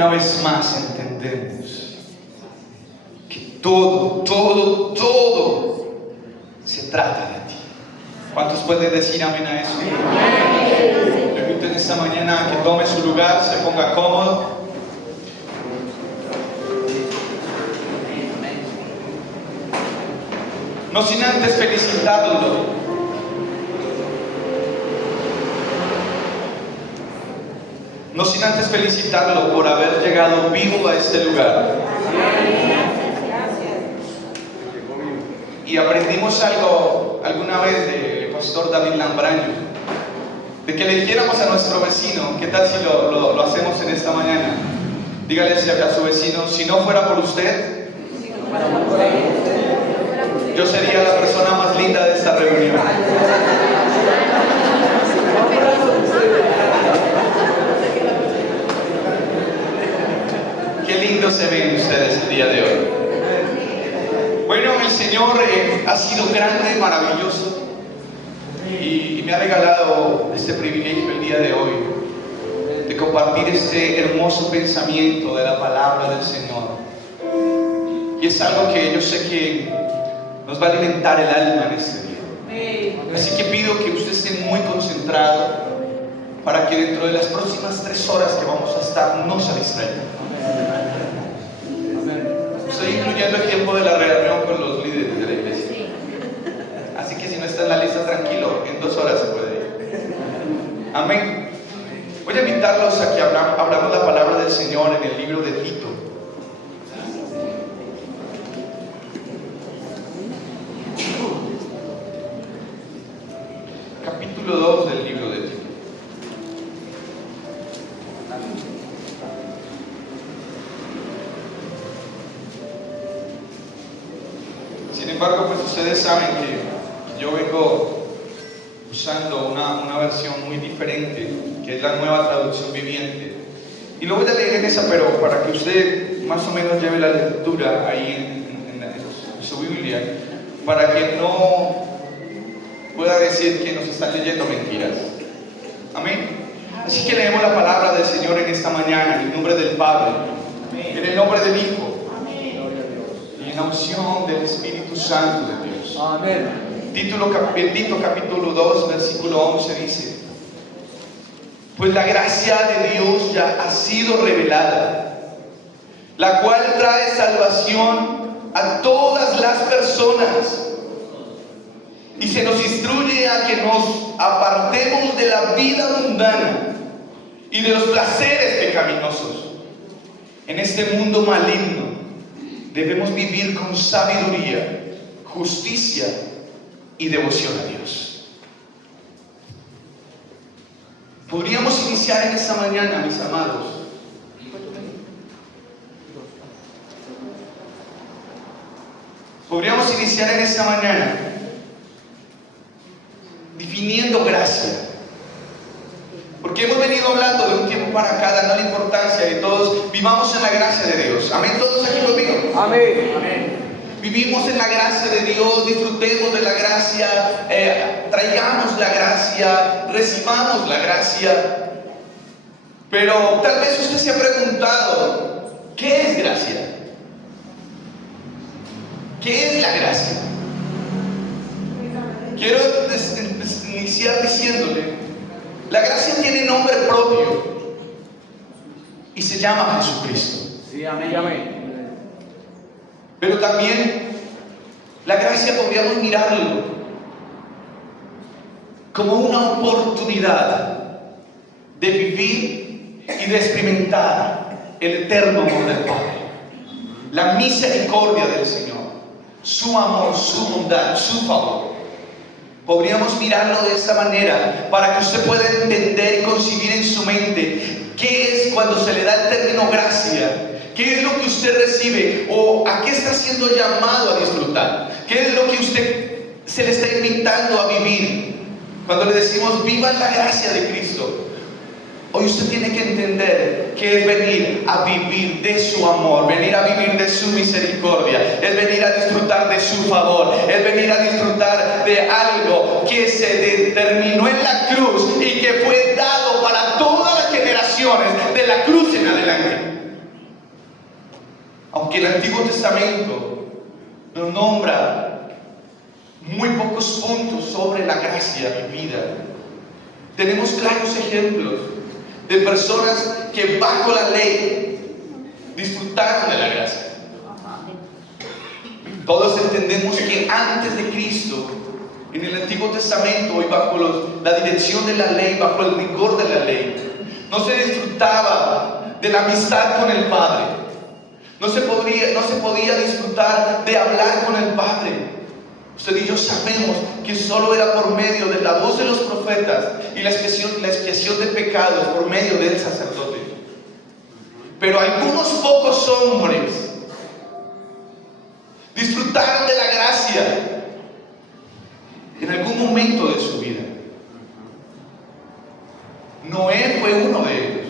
una vez más entendemos que todo se trata de ti. ¿Cuántos pueden decir amén a eso? Le invito en esta mañana a que tome su lugar, se ponga cómodo. No sin antes felicitarlo. No sin antes felicitarlo por haber llegado vivo a este lugar. Y aprendimos algo alguna vez del pastor David Lambraño, de que le dijéramos a nuestro vecino, ¿qué tal si lo hacemos en esta mañana? Dígale a su vecino, si no fuera por usted, yo sería la persona más linda de esta reunión. Qué lindo se ven ustedes el día de hoy. Bueno, el Señor ha sido grande, maravilloso, y me ha regalado este privilegio el día de hoy de compartir este hermoso pensamiento de la palabra del Señor. Y es algo que yo sé que nos va a alimentar el alma en este día. Así que pido que usted esté muy concentrado para que dentro de las próximas 3 horas que vamos a estar no se distraiga. Estoy incluyendo el tiempo de la reunión con los líderes de la iglesia. Así que si no está en la lista, tranquilo, en 2 horas se puede ir. Amén. Voy a invitarlos a que abramos la palabra del Señor en el libro de Tito. Capítulo 2 del libro de Tito. Sin embargo, pues ustedes saben que yo vengo usando una versión muy diferente, que es la Nueva Traducción Viviente. Y lo voy a leer en esa, pero para que usted más o menos lleve la lectura ahí en su Biblia, para que no pueda decir que nos están leyendo mentiras. Amén. Así que leemos la palabra del Señor en esta mañana, en el nombre del Padre, en el nombre del Hijo, y en la unción del Espíritu Santo de Dios. Amén. Tito capítulo 2, versículo 11 dice: pues la gracia de Dios ya ha sido revelada, la cual trae salvación a todas las personas, y se nos instruye a que nos apartemos de la vida mundana y de los placeres pecaminosos. En este mundo maligno debemos vivir con sabiduría, justicia y devoción a Dios. Podríamos iniciar en esta mañana, mis amados, podríamos iniciar en esta mañana definiendo gracia, porque hemos venido hablando de un tiempo para acá, dando la importancia de todos vivamos en la gracia de Dios. Amén, todos aquí conmigo. Amén. Amén. Vivimos en la gracia de Dios, disfrutemos de la gracia, traigamos la gracia, recibamos la gracia. Pero tal vez usted se ha preguntado, ¿qué es gracia? ¿Qué es la gracia? Quiero iniciar diciéndole, la gracia tiene nombre propio y se llama Jesucristo. Sí, amén. Amén. Pero también la gracia podríamos mirarlo como una oportunidad de vivir y de experimentar el eterno amor del Padre, la misericordia del Señor, su amor, su bondad, su favor. Podríamos mirarlo de esta manera para que usted pueda entender y concebir en su mente qué es cuando se le da el término gracia. ¿Qué es lo que usted recibe? ¿O a qué está siendo llamado a disfrutar? ¿Qué es lo que usted se le está invitando a vivir? Cuando le decimos, viva la gracia de Cristo. Hoy usted tiene que entender que es venir a vivir de su amor, venir a vivir de su misericordia, es venir a disfrutar de su favor, es venir a disfrutar de algo que se determinó en la cruz y que fue dado para todas las generaciones de la cruz en adelante. aunque el Antiguo Testamento nos nombra muy pocos puntos sobre la gracia vivida, tenemos claros ejemplos de personas que bajo la ley disfrutaron de la gracia. Todos entendemos que antes de Cristo, en el Antiguo Testamento y bajo la dirección de la ley, bajo el rigor de la ley, no se disfrutaba de la amistad con el Padre. No se podía disfrutar de hablar con el Padre. Usted y yo sabemos que solo era por medio de la voz de los profetas y la expiación de pecados por medio del sacerdote. Pero algunos pocos hombres disfrutaron de la gracia en algún momento de su vida. Noé fue uno de ellos.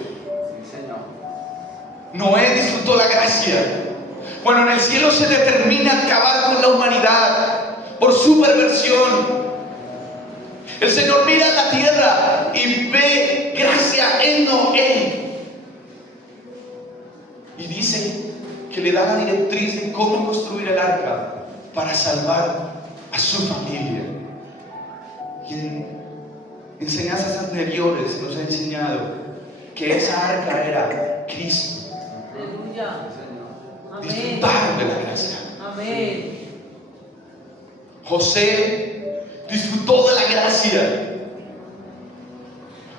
Noé disfrutó la gracia. Cuando en el cielo se determina acabar con la humanidad por su perversión, el Señor mira a la tierra y ve gracia en Noé. Y dice que le da la directriz de cómo construir el arca para salvar a su familia. Y en enseñanzas anteriores nos ha enseñado que esa arca era Cristo. Aleluya. Disfrutaron de la gracia. Amén. José disfrutó de la gracia.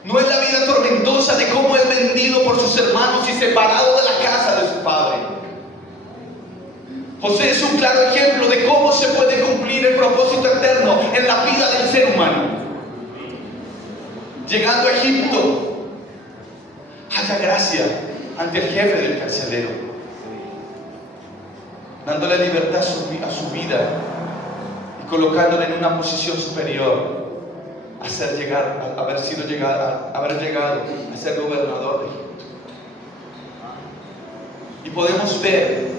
No es la vida tormentosa de cómo es vendido por sus hermanos y separado de la casa de su padre. José es un claro ejemplo de cómo se puede cumplir el propósito eterno en la vida del ser humano. Llegando a Egipto, halla gracia ante el jefe del carcelero, dándole libertad a su vida y colocándole en una posición superior a haber llegado a ser gobernador de Egipto. Y podemos ver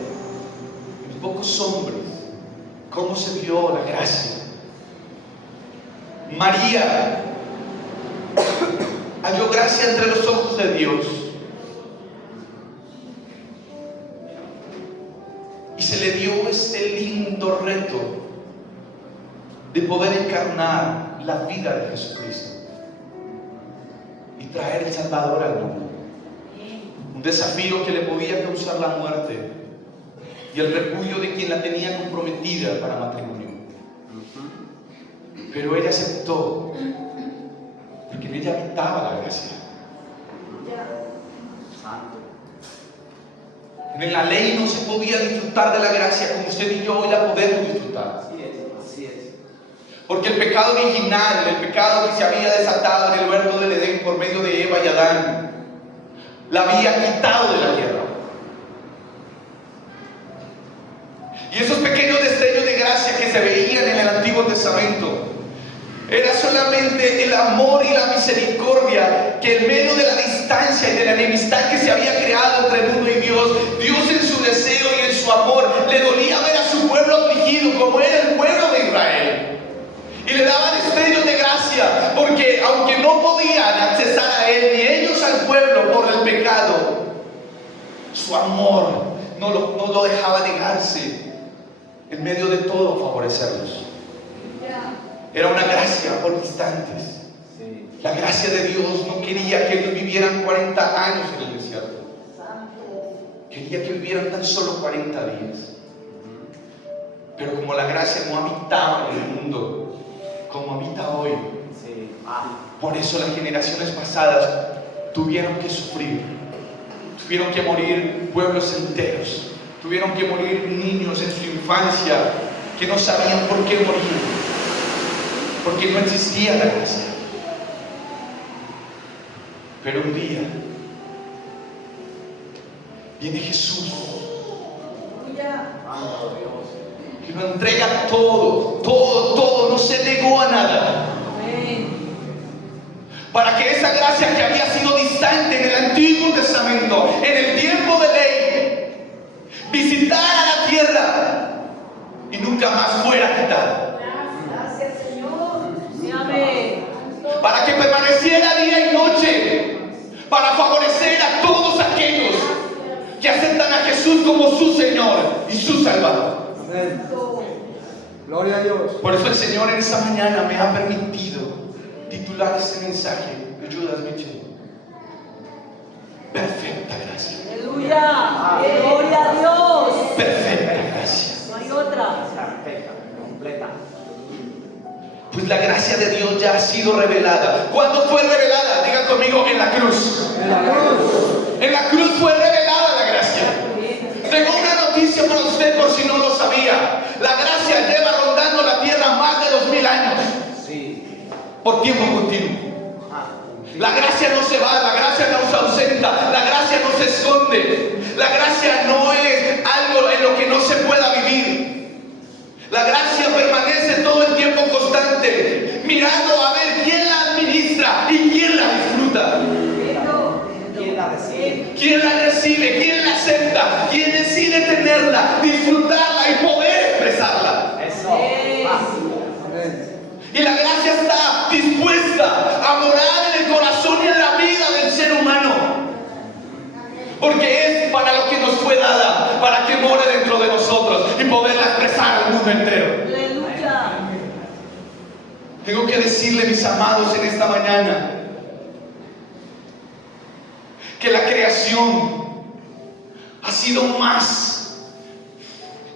en pocos hombres cómo se vio la gracia. María halló gracia entre los ojos de Dios y se le dio este lindo reto de poder encarnar la vida de Jesucristo y traer el Salvador al mundo. Un desafío que le podía causar la muerte y el repudio de quien la tenía comprometida para matrimonio. Pero ella aceptó, porque en ella habitaba la gracia. En la ley no se podía disfrutar de la gracia como usted y yo hoy la podemos disfrutar. Así es. Porque el pecado original, el pecado que se había desatado en el huerto del Edén por medio de Eva y Adán, la había quitado de la tierra. Y esos pequeños destellos de gracia que se veían en el Antiguo Testamento era solamente el amor y la misericordia que en medio de la distancia y de la enemistad que se había creado entre el mundo y Dios en su deseo y en su amor le dolía ver a su pueblo afligido como era el pueblo de Israel. Y le daba destellos de gracia, porque aunque no podían accesar a Él, ni ellos al pueblo por el pecado, su amor no lo dejaba negarse, en medio de todo favorecerlos. Era una gracia por instantes. La gracia de Dios no quería que ellos vivieran 40 años en el desierto. Quería que vivieran tan solo 40 días. Pero como la gracia no habitaba en el mundo como habita hoy, por eso las generaciones pasadas tuvieron que sufrir, tuvieron que morir pueblos enteros, tuvieron que morir niños en su infancia que no sabían por qué morir, porque no existía la gracia. Pero un día viene Jesús y lo entrega todo, no se negó a nada. Para que esa gracia que había sido distante en el Antiguo Testamento, en el tiempo de ley, visitara la tierra y nunca más fuera quitada. Gracias, Señor. Amén. Para que permaneciera día y noche, para favorecer a todos aquellos que aceptan a Jesús como su Señor. Señor y su Salvador. Amén. Gloria a Dios. Por eso el Señor en esta mañana me ha permitido titular este mensaje. ¿Me ayudas, Michelle? Perfecta gracia. Aleluya. Gloria a Dios. Perfecta gracia. No hay otra. Perfecta, completa. Pues la gracia de Dios ya ha sido revelada. ¿Cuándo fue revelada? Diga conmigo, en la cruz. En la cruz. En la cruz fue revelada la gracia. Tengo una noticia para usted por si no lo sabía. La gracia lleva rondando la tierra más de 2000 años. Sí. Por tiempo continuo. La gracia no se va, la gracia no se ausenta, la gracia no se esconde. La gracia no es algo en lo que no se pueda vivir. La gracia permanece todo el tiempo constante, mirando a ver quién la administra y quién la disfruta. ¿Quién la recibe? ¿Quién la recibe? ¿Quién la acepta? ¿Quién decide tenerla, disfrutarla y poder expresarla? Eso. Amén. Y la gracia está dispuesta a morar en el corazón y en la vida del ser humano. Porque es para lo que nos fue dada, para que more dentro de nosotros y poderla expresar al mundo entero. Aleluya. Tengo que decirle, mis amados, en esta mañana, que la creación ha sido más,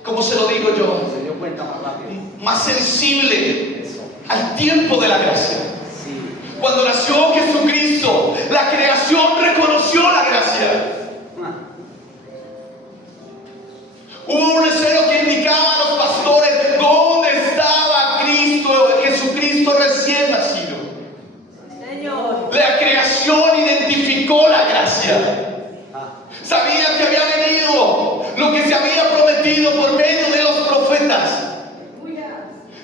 ¿cómo se lo digo yo? Se dio cuenta más rápido. Más sensible Eso. al tiempo de la gracia. Sí. Cuando nació Jesucristo, la creación reconoció la gracia. Hubo un letrero que indicaba a los pastores dónde estaba Cristo, Jesucristo recién nacido. Señor. La creación identificó la gracia. Sabía que había venido lo que se había prometido por medio de los profetas.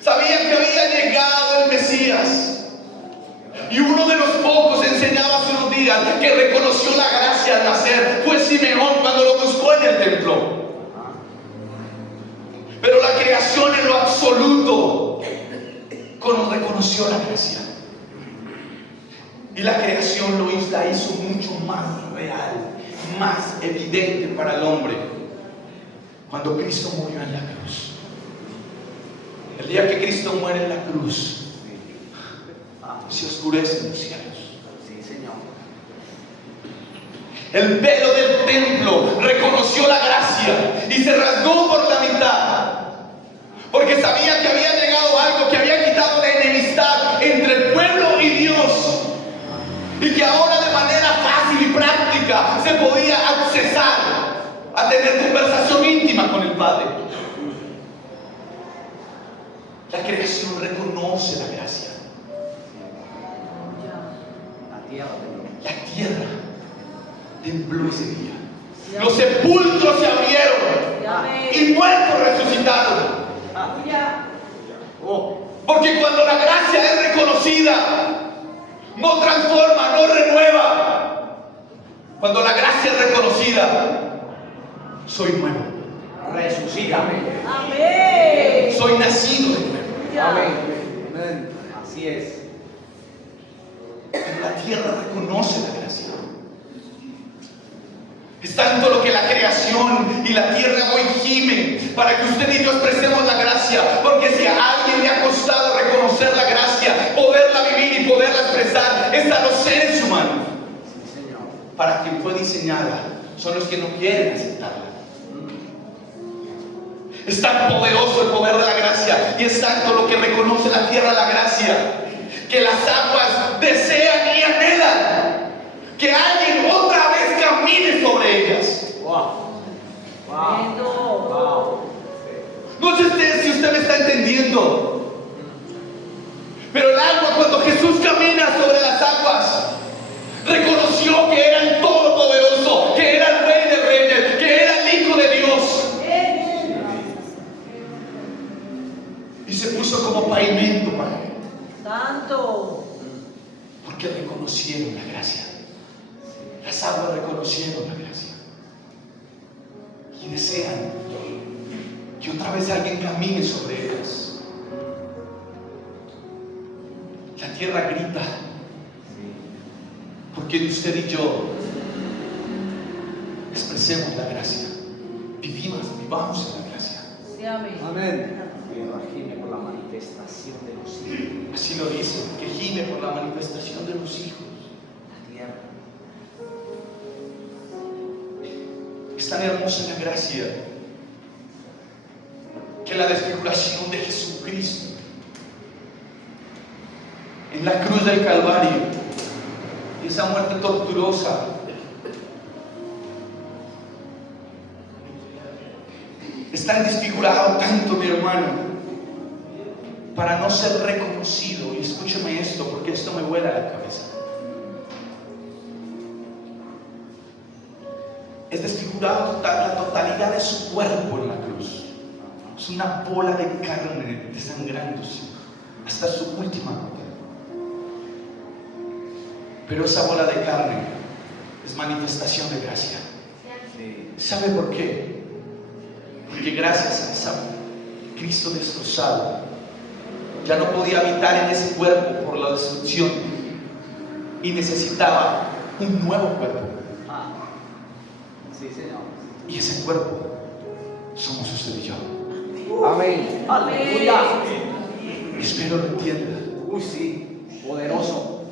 Sabía que había llegado el Mesías. Y uno de los pocos enseñaba hace unos días que reconoció la gracia al nacer fue Simeón cuando lo buscó en el templo. Pero la creación en lo absoluto reconoció la gracia. Y la creación la hizo mucho más real, más evidente para el hombre cuando Cristo murió en la cruz. El día que Cristo muere en la cruz, se oscurecen los cielos. Sí, Señor. El velo del templo reconoció la gracia y se rasgó por la mitad, porque sabía que había llegado algo que había quitado la enemistad entre el pueblo y Dios, y que ahora de manera fácil y práctica se podía accesar a tener conversación íntima con el Padre. La creación reconoce la gracia. La tierra tembló. La tierra tembló ese día. Los sepulcros se abrieron y muertos resucitaron. Aleluya. Porque cuando la gracia es reconocida, no transforma, no renueva. Cuando la gracia es reconocida, soy nuevo. Resucítame. Amén. Soy nacido de nuevo. Amén. Así es. Pero la tierra reconoce la gracia. Es tanto lo que la creación y la tierra hoy gimen para que usted y yo expresemos la gracia. Porque si a alguien le ha costado reconocer la gracia, poderla vivir y poderla expresar, es a los seres humanos. Sí, Señor. Para quien fue diseñada, son los que no quieren aceptarla. Es tan poderoso el poder de la gracia y es tanto lo que reconoce la tierra la gracia, que las aguas desean y anhelan que alguien otra vez camine sobre ellas. Wow. Tremendo. Wow. No sé si usted me está entendiendo, pero el agua, cuando Jesús camina sobre las aguas, reconoció que era el Todopoderoso, que era el Rey de Reyes, que era el Hijo de Dios, y se puso como pavimento para él, Santo. porque reconocieron la gracia. Las aguas reconocieron la gracia y desean que otra vez alguien camine sobre ellas. La tierra grita porque usted y yo expresemos la gracia, vivimos vivamos en la gracia. Sí, amén. Amén. Que gime por la manifestación de los hijos. Así lo dice, que gime por la manifestación de los hijos. La tierra. Es tan hermosa la gracia que la desfiguración de Jesucristo en la cruz del Calvario y esa muerte torturosa es tan desfigurado tanto, mi hermano, para no ser reconocido. Y escúchame esto, porque esto me vuela la cabeza. Es desfigurado la totalidad de su cuerpo en la cruz. Es una bola de carne desangrándose hasta su última gota. Pero esa bola de carne es manifestación de gracia. ¿Sabe por qué? Porque gracias a esa Cristo destrozado ya no podía habitar en ese cuerpo por la destrucción y necesitaba un nuevo cuerpo. Sí, Señor. Y ese cuerpo somos usted y yo. Amén. Aleluya. Espero lo entienda. Uy, sí. Poderoso.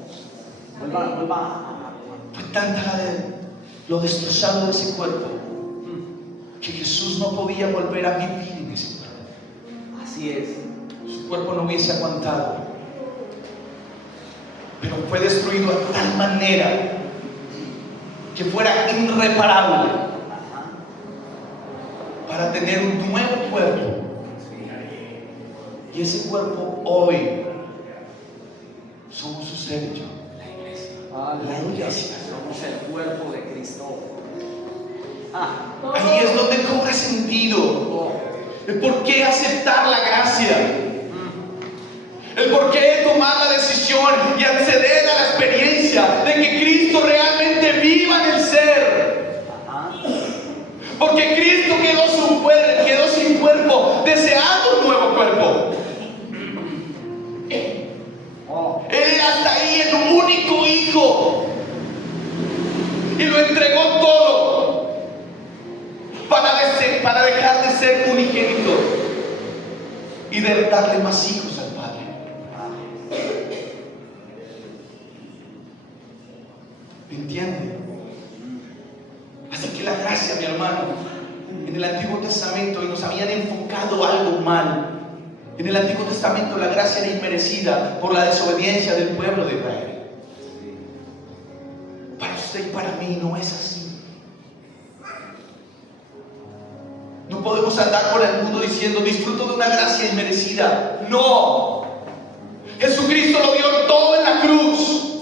Vuelva. Fue tanta lo destrozado de ese cuerpo que Jesús no podía volver a vivir en ese cuerpo. Así es. Su cuerpo no hubiese aguantado. Pero fue destruido de tal manera que fuera irreparable para tener un nuevo cuerpo. Y ese cuerpo hoy somos usted y yo. La iglesia. Somos el cuerpo de Cristo. Ahí es donde cobra sentido el por qué aceptar la gracia, el por qué tomar la decisión y acceder a la experiencia de que Cristo realmente viva en el ser. Porque Cristo quedó sin cuerpo, deseando un nuevo cuerpo. Él era hasta ahí el único hijo y lo entregó todo para dejar de ser unigénito y de darle más hijos al Padre. ¿Me entiende? Así que la gracia, mi hermano, en el Antiguo Testamento, y nos habían enfocado algo mal. En el Antiguo Testamento la gracia era inmerecida por la desobediencia del pueblo de Israel. Para usted y para mí no es así. No podemos andar por el mundo diciendo disfruto de una gracia inmerecida. No. Jesucristo lo dio todo en la cruz,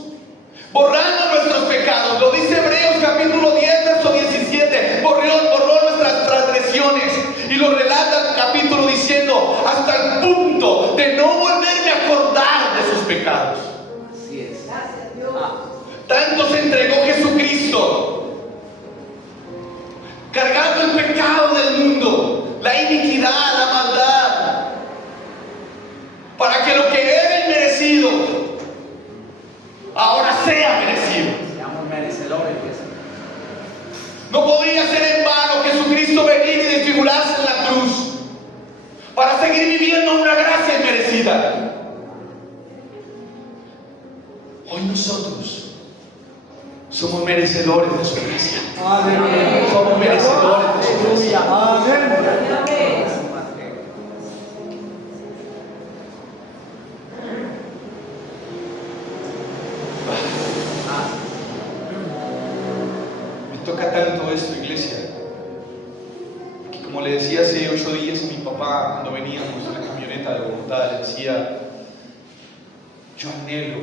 borrando nuestros pecados. Lo dice Hebreos capítulo 10, verso 17. Borró nuestras transgresiones. Y lo relata el capítulo diciendo hasta el punto de no volverme a acordar de sus pecados. Así es. Gracias, Dios. Tanto se entregó Jesucristo, cargando el pecado del mundo, la iniquidad, la maldad, para que lo que era inmerecido ahora sea merecido. Seamos merecedores de eso. No podía ser en vano Jesucristo venir y desfigurarse en la cruz para seguir viviendo una gracia inmerecida. Hoy nosotros somos merecedores de su gracia. Amén. Somos merecedores de su gracia. Amén. Me toca tanto esto, iglesia, que como le decía hace 8 días a mi papá cuando veníamos en la camioneta de Bogotá, le decía, yo anhelo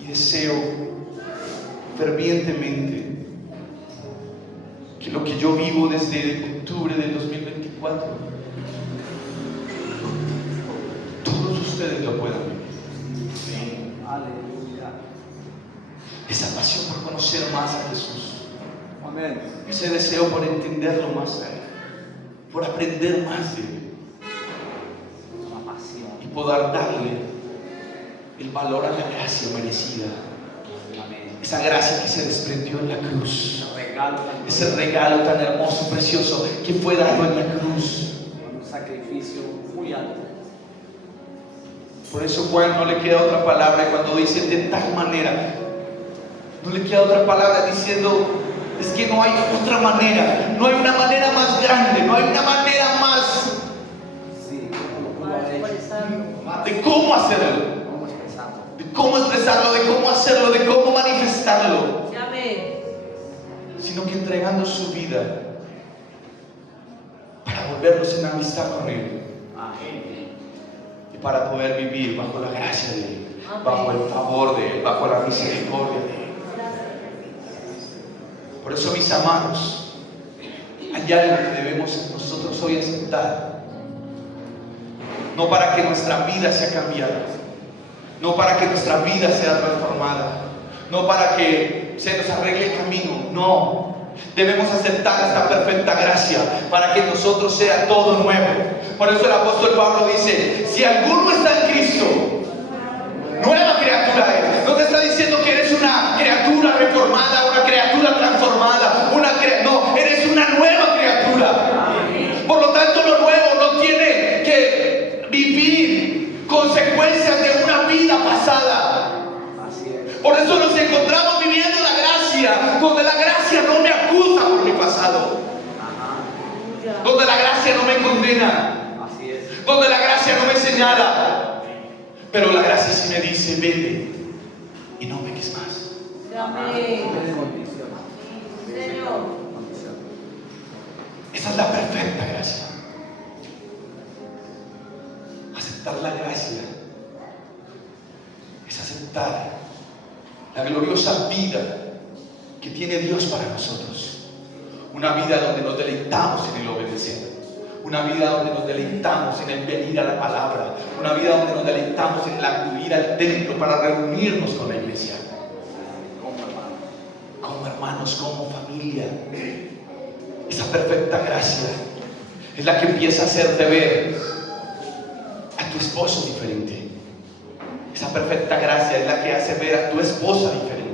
y deseo fervientemente que lo que yo vivo desde octubre del 2024, todos ustedes lo puedan vivir. Aleluya. Esa pasión por conocer más a Jesús, Amén. ese deseo por entenderlo más a Él, por aprender más de Él Una pasión. y poder darle el valor a la gracia merecida. Amén. esa gracia que se desprendió en la cruz, regalo tan ese regalo tan hermoso, precioso, que fue dado en la cruz. un sacrificio muy alto. Por eso Juan no le queda otra palabra cuando dice de tal manera, no le queda otra palabra diciendo, es que no hay otra manera, no hay una manera más grande, no hay una manera más Sí, como lo Para ha hecho. expresarlo. de cómo hacerlo, ¿Cómo expresarlo? de cómo expresarlo, de cómo hacerlo, de cómo manifestarlo, Sí, amén. sino que entregando su vida para volvernos en amistad con Él Amén. y para poder vivir bajo la gracia de Él, Amén. bajo el favor de Él, bajo la misericordia de Él. Por eso, mis amados, hay algo que debemos nosotros hoy aceptar. No para que nuestra vida sea cambiada, no para que nuestra vida sea transformada, no para que se nos arregle el camino, no. Debemos aceptar esta perfecta gracia para que en nosotros sea todo nuevo. Por eso el apóstol Pablo dice, si alguno está en Cristo, nueva criatura es. No te está diciendo que eres una criatura reformada, una criatura transformada, no, eres una nueva criatura. Por lo tanto, lo nuevo no tiene que vivir consecuencias de una vida pasada. Así es. Por eso nos encontramos viviendo la gracia, donde la gracia no me acusa por mi pasado, Ajá. donde la gracia no me condena, Así es. donde la gracia no me señala, pero la gracia sí me dice, vete y no peques más. Sí, amén. Tiene condición. Sí, Señor. Condición. Esa es la perfecta gracia. Aceptar la gracia es aceptar la gloriosa vida que tiene Dios para nosotros. Una vida donde nos deleitamos en el obedecer. Una vida donde nos deleitamos en el venir a la palabra. Una vida donde nos deleitamos en el acudir al templo para reunirnos con la iglesia. Como hermanos, como familia. Esa perfecta gracia es la que empieza a hacerte ver a tu esposo diferente. Esa perfecta gracia es la que hace ver a tu esposa diferente.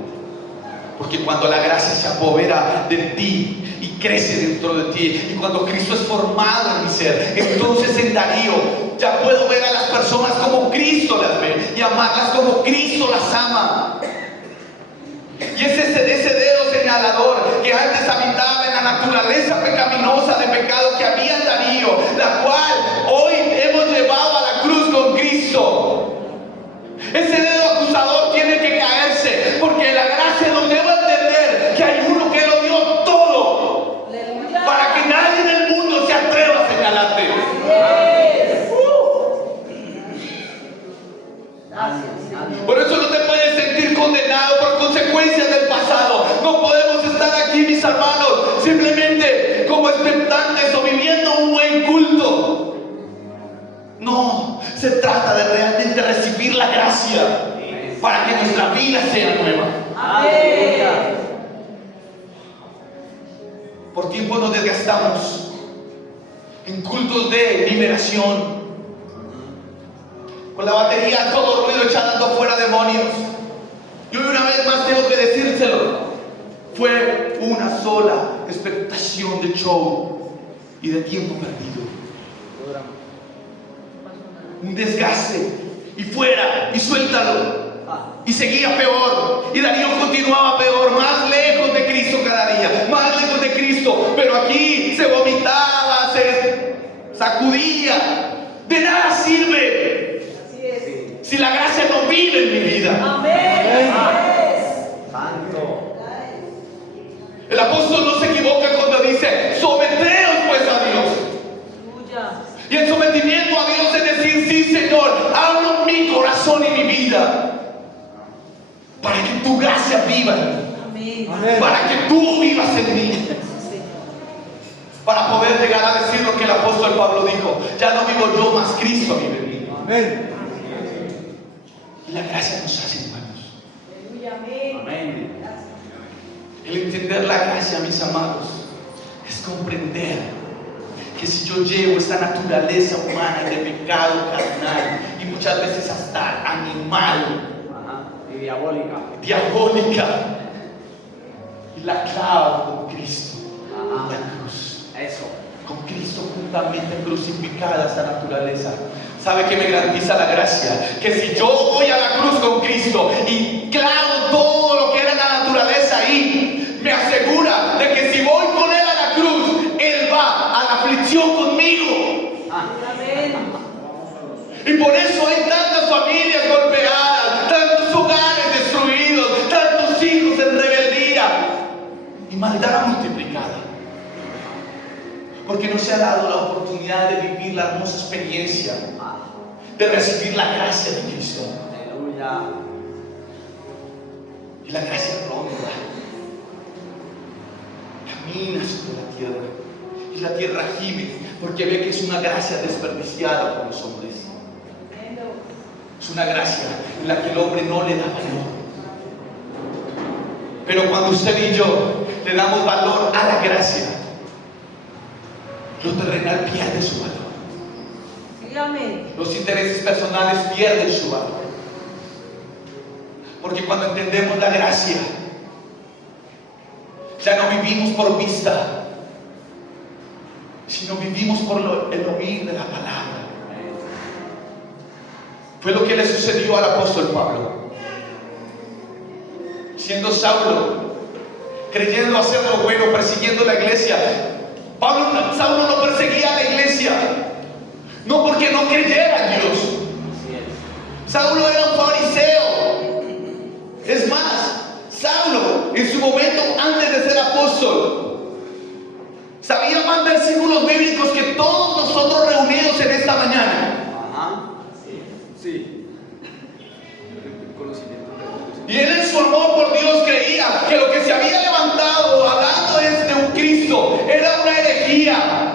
Porque cuando la gracia se apodera de ti y crece dentro de ti, y cuando Cristo es formado en mi ser, entonces en Darío ya puedo ver a las personas como Cristo las ve y amarlas como Cristo las ama. Y es ese dedo señalador que antes habitaba en la naturaleza pecaminosa de pecado que había en Darío, la cual hoy hemos llevado a la cruz con Cristo. Ese dedo acusador tiene que caerse, porque la gracia nos lleva a entender que hay uno que lo dio todo, Aleluya. para que nadie en el mundo se atreva a señalarte. Yes. Gracias, Señor. Por eso no te puedes sentir condenado por consecuencias del pasado. No podemos estar aquí, mis hermanos, simplemente como expectantes o viviendo un buen culto. No, se trata de realmente recibir la gracia para que nuestra vida sea nueva. Amén. Por tiempo nos desgastamos en cultos de liberación, con la batería a todo ruido echando fuera demonios. Y hoy una vez más tengo que decírselo, fue una sola expectación de show y de tiempo perdido. Un desgaste, y fuera, y suéltalo. Y seguía peor, y Darío continuaba peor, más lejos de Cristo cada día, más lejos de Cristo. Pero aquí se vomitaba, se sacudía. De nada sirve Así es. si la gracia no vive en mi vida. Amén. Santo. El apóstol no se equivoca cuando dice, someteos pues a Dios. Aleluya. Y el sometimiento a Dios es decir, sí, Señor, hablo mi corazón y mi vida, para que tu gracia viva en mí, Amén. para que tú vivas en mí, Sí, Señor. para poder llegar a decir lo que el apóstol Pablo dijo, ya no vivo yo, más Cristo vive en mí. Amén. Y la gracia nos hace hermanos. Aleluya. Amén. Amén. El entender la gracia, mis amados, es comprender que si yo llevo esta naturaleza humana de pecado carnal y muchas veces hasta animal, Ajá. Y diabólica. diabólica, y la clavo con Cristo en Ajá. la cruz. Eso. Con Cristo juntamente crucificada esta naturaleza. ¿Sabe qué me garantiza la gracia? Que si yo voy a la cruz con Cristo y clavo todo lo que era la naturaleza ahí, me asegura de que si voy con Él a la cruz, Él va a la aflicción conmigo. Amén. Y por eso hay tantas familias golpeadas, tantos hogares destruidos, tantos hijos en rebeldía y maldad multiplicada. Porque no se ha dado la oportunidad de vivir la hermosa experiencia de recibir la gracia de Cristo. Aleluya. Y la gracia ronda, camina sobre la tierra. Y la tierra gime porque ve que es una gracia desperdiciada por los hombres. Es una gracia en la que el hombre no le da valor. Pero cuando usted y yo le damos valor a la gracia, lo terrenal pierde su valor. Sí, amén. Los intereses personales pierden su valor. Porque cuando entendemos la gracia, ya no vivimos por vista, sino vivimos por el oír de la palabra. Fue lo que le sucedió al apóstol Pablo. Siendo Saulo, creyendo hacer lo bueno, persiguiendo la iglesia, Saulo no perseguía a la iglesia, no porque no creyera en Dios. Así es. Saulo era un fariseo. Es más, Saulo en su momento antes de ser apóstol sabía más versículos bíblicos que todos nosotros reunidos en esta mañana. Ajá. Sí. Conocimiento. Y él en su amor por Dios creía que lo que se había levantado hablando de un Cristo era una herejía.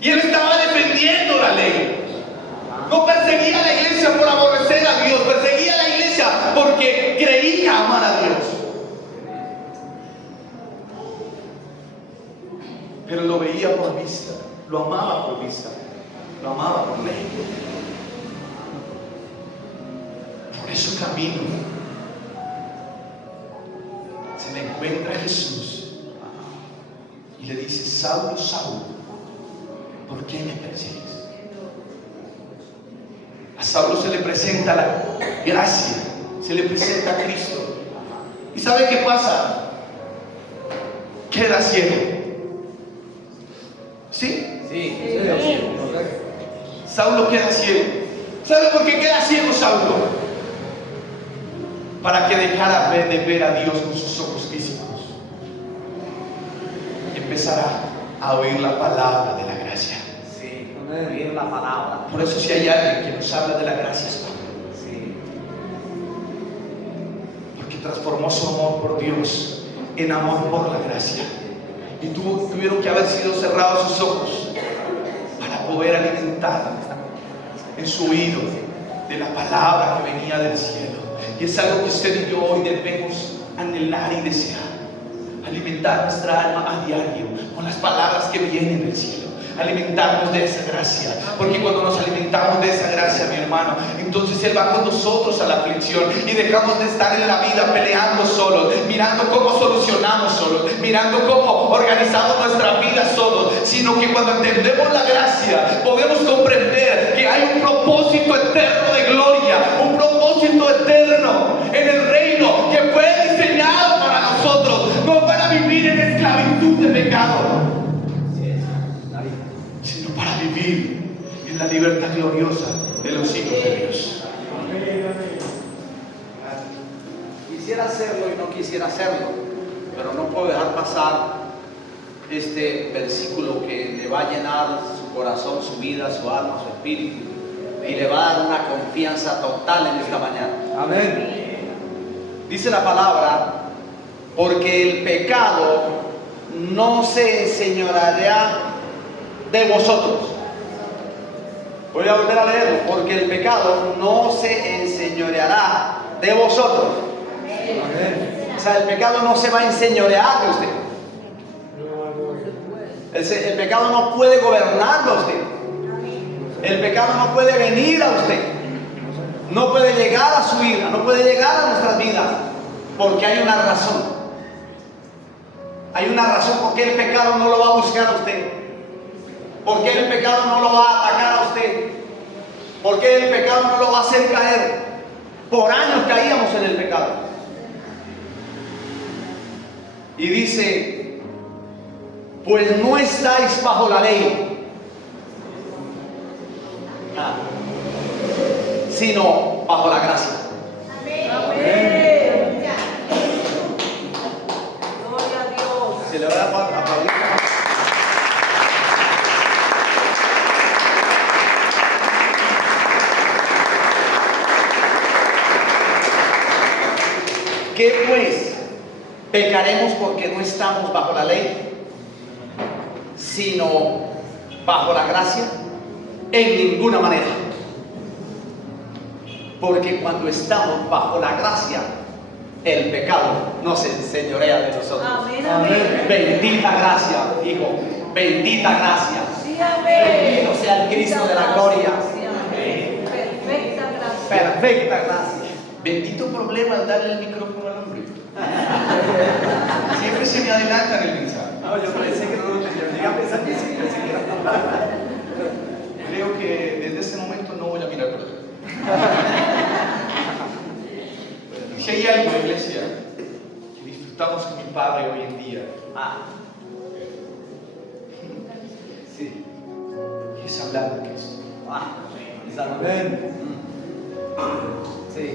Y él estaba defendiendo la ley. No perseguía a la iglesia por aborrecer a Dios, perseguía a la iglesia porque creía amar a Dios. Pero lo veía por vista, lo amaba por vista, lo amaba por ley. Por eso camino. Se le encuentra a Jesús y le dice: Saulo, Saulo, ¿por qué me persigues? A Saulo se le presenta la gracia, se le presenta a Cristo. ¿Y sabe qué pasa? Queda ciego. ¿Sí? Sí. Saulo queda ciego. ¿Sabe por qué queda ciego Saulo? Para que dejara de ver a Dios con sus ojos físicos. Y empezará a oír la palabra de la gracia. Sí. Oír la palabra. Por eso si hay alguien que nos habla de la gracia es Pablo. Sí. Porque transformó su amor por Dios en amor por la gracia. Y tuvieron que haber sido cerrados sus ojos para poder alimentar en su oído de la palabra que venía del cielo. Y es algo que usted y yo hoy debemos anhelar y desear. Alimentar nuestra alma a diario con las palabras que vienen del cielo. Alimentarnos de esa gracia, porque cuando nos alimentamos de esa gracia, mi hermano, entonces Él va con nosotros a la aflicción y dejamos de estar en la vida peleando solos, mirando cómo solucionamos solos, mirando cómo organizamos nuestra vida solos, sino que cuando entendemos la gracia podemos comprender que hay un propósito eterno de gloria, un propósito eterno en el reino que fue diseñado para nosotros, no para vivir en esclavitud de pecado, sino para vivir en la libertad gloriosa de los hijos de Dios. Quisiera hacerlo y no quisiera hacerlo, pero no puedo dejar pasar este versículo que le va a llenar su corazón, su vida, su alma, su espíritu, y le va a dar una confianza total en esta mañana. Amén. Dice la palabra: porque el pecado no se enseñoreará de vosotros. Voy a volver a leerlo. Porque el pecado no se enseñoreará de vosotros. Amén. O sea, el pecado no se va a enseñorear de usted. El pecado no puede gobernarlo a usted. El pecado no puede venir a usted. No puede llegar a su vida, no puede llegar a nuestras vidas, porque hay una razón. Hay una razón por qué el pecado no lo va a buscar a usted. ¿Por qué el pecado no lo va a atacar a usted? ¿Por qué el pecado no lo va a hacer caer? Por años caíamos en el pecado. Y dice, pues no estáis bajo la ley, sino bajo la gracia. Amén. Gloria a Dios. Se le va a aplaudir. ¿Qué pues? ¿Pecaremos porque no estamos bajo la ley, sino bajo la gracia? En ninguna manera. Porque cuando estamos bajo la gracia, el pecado no se enseñorea de nosotros. Amén, amén. Bendita gracia, hijo. Bendita gracia. Sí, amén. Bendito sea el Cristo de la gloria. Sí, amén. Perfecta gracia. Perfecta gracia. Bendito problema es darle el micrófono al hombre. Siempre se me adelanta en el mensaje. No, yo pensé que no lo tenía. Llegué a pensar que sí, pensé que era. Creo que desde ese momento no voy a mirar por allá. Si hay algo, iglesia, que disfrutamos con mi padre hoy en día, Sí. es hablar de Cristo. Amén. Sí.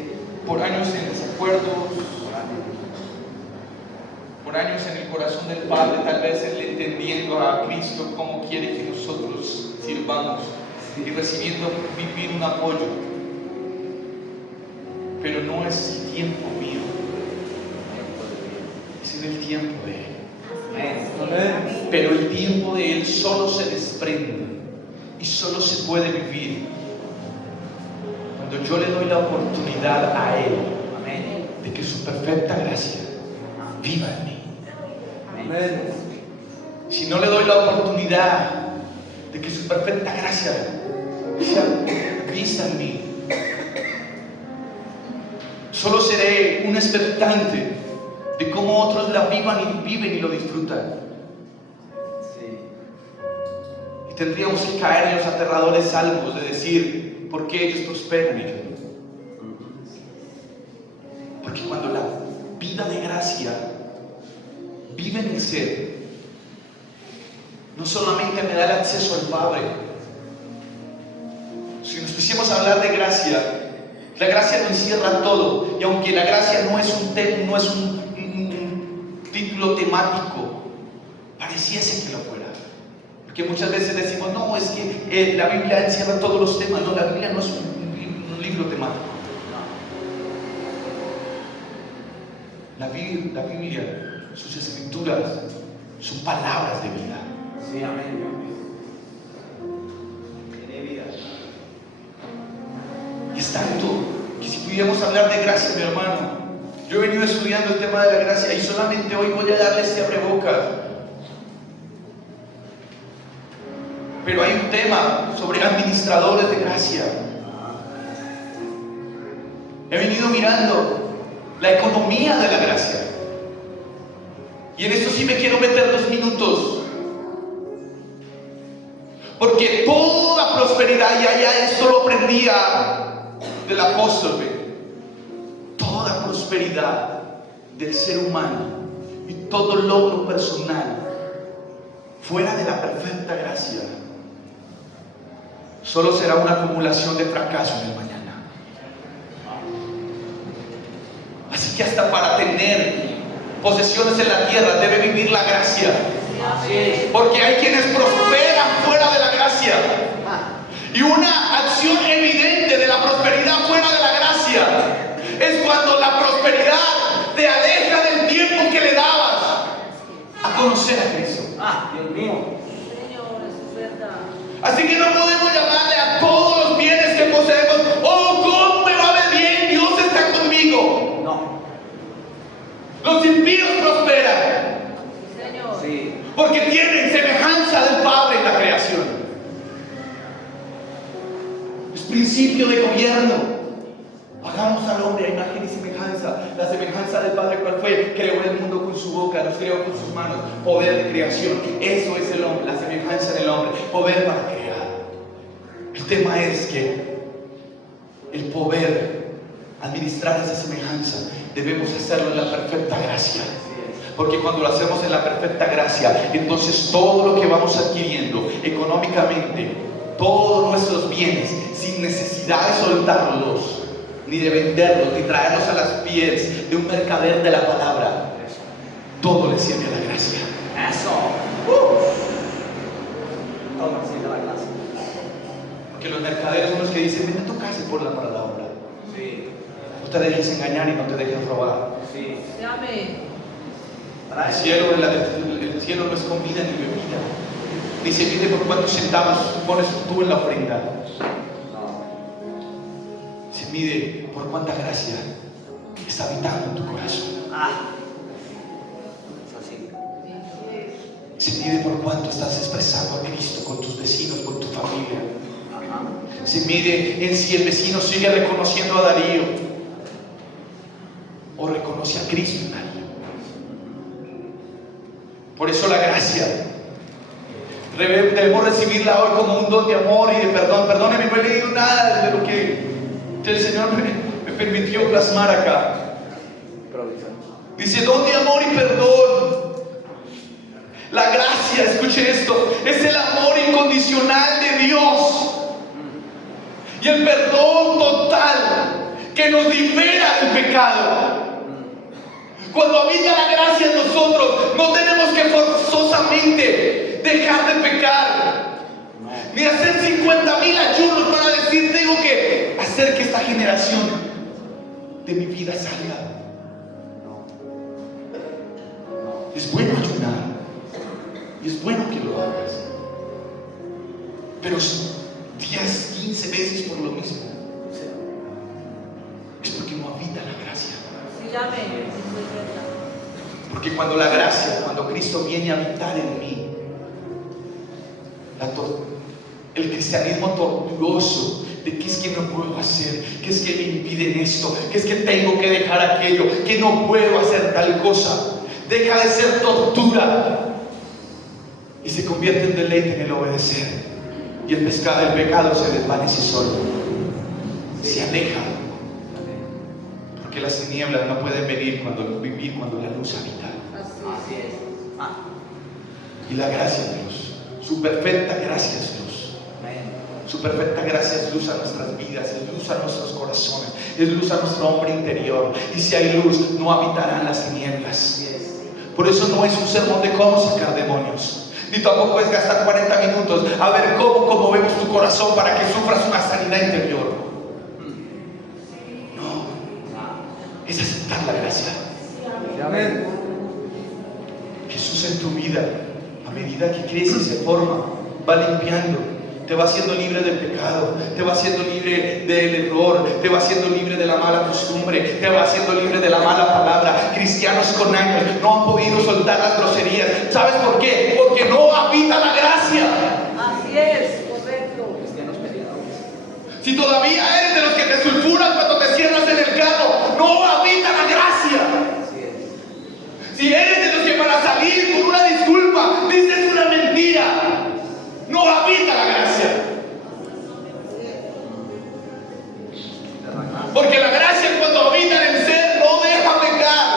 Por años en desacuerdos, por años en el corazón del Padre, tal vez Él entendiendo a Cristo cómo quiere que nosotros sirvamos y recibiendo vivir un apoyo. Pero no es el tiempo mío, es en el tiempo de Él. Pero el tiempo de Él solo se desprende y solo se puede vivir cuando yo le doy la oportunidad a Él de que su perfecta gracia viva en mí. Si no le doy la oportunidad de que su perfecta gracia sea vista en mí, solo seré un expectante de cómo otros la vivan y viven y lo disfrutan. Y tendríamos que caer en los aterradores salmos de decir, ¿por qué ellos prosperan y yo no? Porque cuando la vida de gracia vive en el ser, no solamente me da el acceso al Padre. Si nos pusiéramos a hablar de gracia, la gracia lo encierra todo. Y aunque la gracia no es un título temático, pareciese que lo fuera. Porque muchas veces decimos, no, es que la Biblia encierra todos los temas. No, la Biblia no es un libro temático. La Biblia, sus escrituras, son palabras de vida. Sí, amén. Tiene vida. Y es tanto que si pudiéramos hablar de gracia, mi hermano, yo he venido estudiando el tema de la gracia y solamente hoy voy a darle este abrebocas. Pero hay un tema sobre administradores de gracia. He venido mirando la economía de la gracia. Y en esto sí me quiero meter 2 minutos. Porque toda prosperidad, ya esto lo aprendía del apóstol Pedro, toda prosperidad del ser humano y todo logro personal fuera de la perfecta gracia solo será una acumulación de fracaso en el mañana. Así que hasta para tener posesiones en la tierra debe vivir la gracia. Porque hay quienes prosperan fuera de la gracia. Y una acción evidente de la prosperidad fuera de la gracia es cuando la prosperidad te aleja del tiempo que le dabas a conocer a Cristo. Dios mío. Señor, eso es verdad. Así que no podemos llamarle a todos los bienes que poseemos, oh, cómo me va a ver bien, Dios está conmigo. No. Los impíos prosperan Señor. Sí. porque tienen semejanza del Padre en la creación. Es principio de gobierno. Hagamos al hombre a imagen y semejanza La semejanza del Padre, ¿cuál fue? Creó el mundo con su boca, nos creó con sus manos. Poder de creación. Eso es el hombre, la semejanza del hombre. Poder para crear. El tema es que el poder administrar esa semejanza debemos hacerlo en la perfecta gracia. Porque cuando lo hacemos en la perfecta gracia, entonces todo lo que vamos adquiriendo económicamente, todos nuestros bienes, sin necesidad de soltarlos, ni de venderlos, ni traerlos a las pies de un mercader de la palabra, todo le sirve a la gracia. Eso. Todo sirve a la gracia. Porque los mercaderes son los que dicen: vende tu casa y ponla para la obra. Sí. No te dejes engañar y no te dejes robar. Sí. Amén. El cielo no es comida ni bebida, ni se mide por cuántos centavos pones tú en la ofrenda. Se mide por cuánta gracia está habitando en tu corazón. Se mide por cuánto estás expresando a Cristo con tus vecinos, con tu familia. Se mide en si el vecino sigue reconociendo a Darío o reconoce a Cristo en Darío. Por eso la gracia debemos recibirla hoy como un don de amor y de perdón. Perdóneme, no he leído nada de lo que el Señor me permitió plasmar acá. Dice: don de amor y perdón. La gracia, escuche esto, es el amor incondicional de Dios y el perdón total que nos libera del pecado. Cuando habita la gracia en nosotros, no tenemos que forzosamente dejar de pecar, ni hacer 50,000 ayunos para decir: tengo que hacer que esta generación de mi vida salga. Es bueno ayunar y es bueno que lo hagas, pero 10, 15 veces por lo mismo es porque no habita la gracia. Sí, amén. Porque cuando la gracia, cuando Cristo viene a habitar en mí, el cristianismo tortuoso de qué es que no puedo hacer, qué es que me impiden esto, qué es que tengo que dejar aquello, que no puedo hacer tal cosa, deja de ser tortura y se convierte en deleite en el obedecer. Y el pecado se desvanece solo, se aleja. Porque las tinieblas no pueden vivir cuando la luz habita. Así es. Y la gracia de Dios, su perfecta gracia es luz. Su perfecta gracia es luz a nuestras vidas, es luz a nuestros corazones, es luz a nuestro hombre interior. Y si hay luz, no habitarán las tinieblas. Por eso no es un sermón de cómo sacar demonios, ni tampoco es gastar 40 minutos a ver cómo vemos tu corazón para que sufras una sanidad interior. No, es aceptar la gracia. Amén. Jesús en tu vida, a medida que crece y se forma, va limpiando, te va haciendo libre del pecado, te va haciendo libre del error, te va haciendo libre de la mala costumbre, te va haciendo libre de la mala palabra. Cristianos con años no han podido soltar las groserías. ¿Sabes por qué? Porque no habita la gracia. Así es, correcto. Cristianos peleadores. Si todavía eres de los que te sulfuran cuando te cierras en el carro, no habita la gracia. Así es. Si eres de los que para salir con una disculpa dices una mentira, no habita la gracia. Porque la gracia cuando habita en el ser no deja pecar.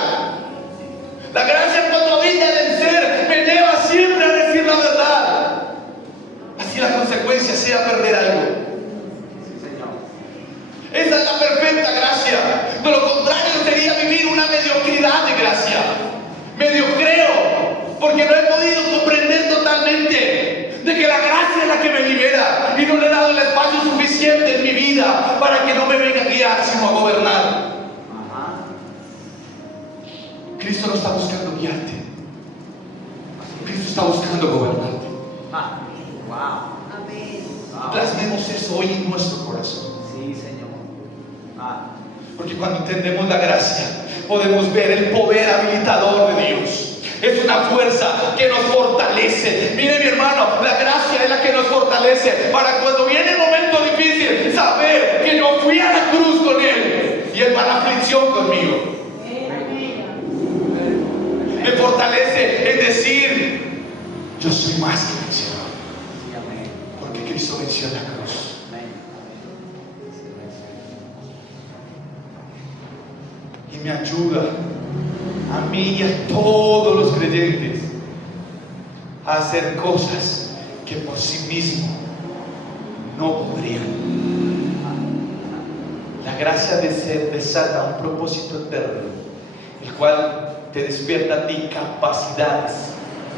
La gracia cuando habita en el ser me lleva siempre a decir la verdad, así la consecuencia sea perder algo. Esa es la perfecta gracia. De lo contrario sería vivir una mediocridad de gracia. Mediocreo, porque no he podido comprender totalmente de que la gracia es la que me libera y no le he dado el espacio suficiente en mi vida para que no me venga a guiar sino a gobernar. Cristo no está buscando guiarte, Cristo está buscando gobernarte. Amén. Plasmemos eso hoy en nuestro corazón. Sí, Señor. Porque cuando entendemos la gracia, podemos ver el poder habilitador de Dios. Es una fuerza que nos fortalece. Mire, mi hermano, la gracia es la que nos fortalece para cuando viene el momento difícil, saber que yo fui a la cruz con Él. y Él va a la aflicción conmigo. Me fortalece en decir, yo soy más que vencedor, porque Cristo venció en la cruz. Y me ayuda a mí y a todos los creyentes a hacer cosas que por sí mismo no podrían. La gracia de ser desata un propósito eterno, el cual te despierta a ti capacidades,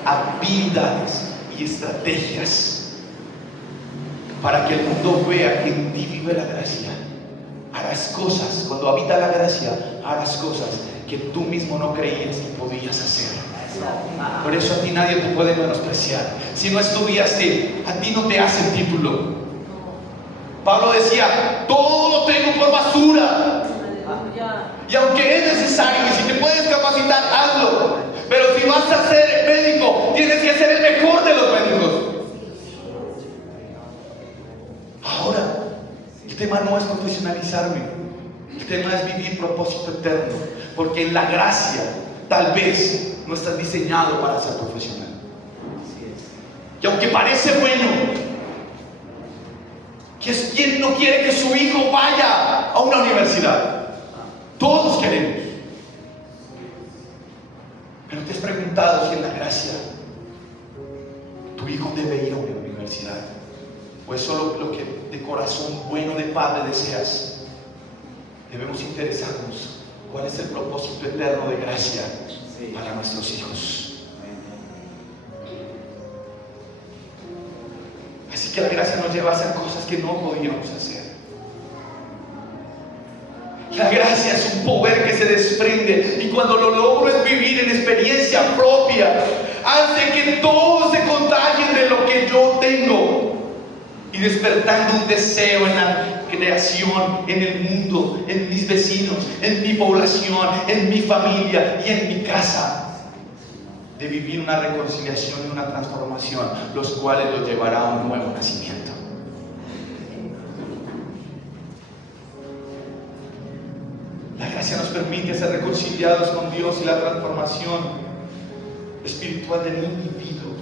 habilidades y estrategias para que el mundo vea que en ti vive la gracia. Harás cosas, cuando habita la gracia, harás cosas que tú mismo no creías que podías hacer. Por eso a ti nadie te puede menospreciar. Si no estudiaste, a ti no te hacen título. Pablo decía, todo lo tengo por basura. Y aunque es necesario, y si te puedes capacitar, hazlo. Pero si vas a ser médico, tienes que ser el mejor de los médicos. Ahora, el tema no es profesionalizarme. El tema es vivir propósito eterno. Porque en la gracia, tal vez, no estás diseñado para ser profesional. Y aunque parece bueno, ¿quién no quiere que su hijo vaya a una universidad? Todos queremos. Pero te has preguntado si en la gracia tu hijo debe ir a una universidad, o es solo lo que de corazón bueno de padre deseas. Debemos interesarnos cuál es el propósito eterno de gracia para nuestros hijos. Así que la gracia nos lleva a hacer cosas que no podíamos hacer. La gracia es un poder que se desprende, y cuando lo logro es vivir en experiencia propia. Hace que todos se contagien de lo que yo tengo, y despertando un deseo en la creación, en el mundo, en mis vecinos, en mi población, en mi familia y en mi casa, de vivir una reconciliación y una transformación, los cuales los llevará a un nuevo nacimiento. La gracia nos permite ser reconciliados con Dios y la transformación espiritual del individuo.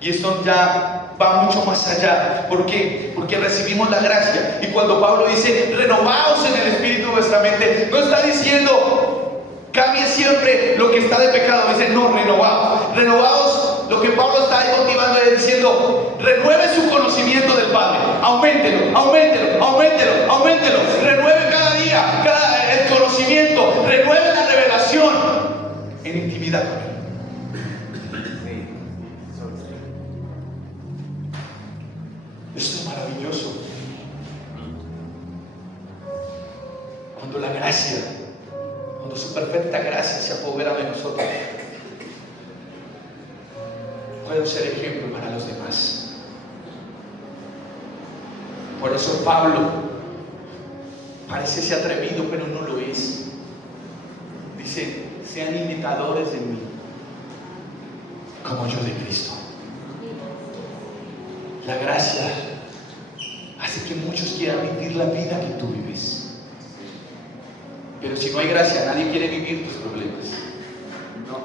Y esto ya va mucho más allá. ¿Por qué? Porque recibimos la gracia. Y cuando Pablo dice, renovaos en el espíritu de vuestra mente, no está diciendo, cambie siempre lo que está de pecado. Dice, no, renovaos. Renovaos, lo que Pablo está ahí motivando es diciendo, renueve su conocimiento del Padre. Auméntelo, auméntelo, auméntelo, auméntelo. Renueve cada día, el conocimiento. Renueve la revelación en intimidad con Él. Esto es maravilloso. Cuando la gracia, cuando su perfecta gracia se apodera de nosotros, puedo ser ejemplo para los demás. Por eso Pablo parece ser atrevido, pero no lo es. Dice, sean imitadores de mí, como yo de Cristo. La gracia hace que muchos quieran vivir la vida que tú vives. Pero si no hay gracia, nadie quiere vivir tus problemas. No.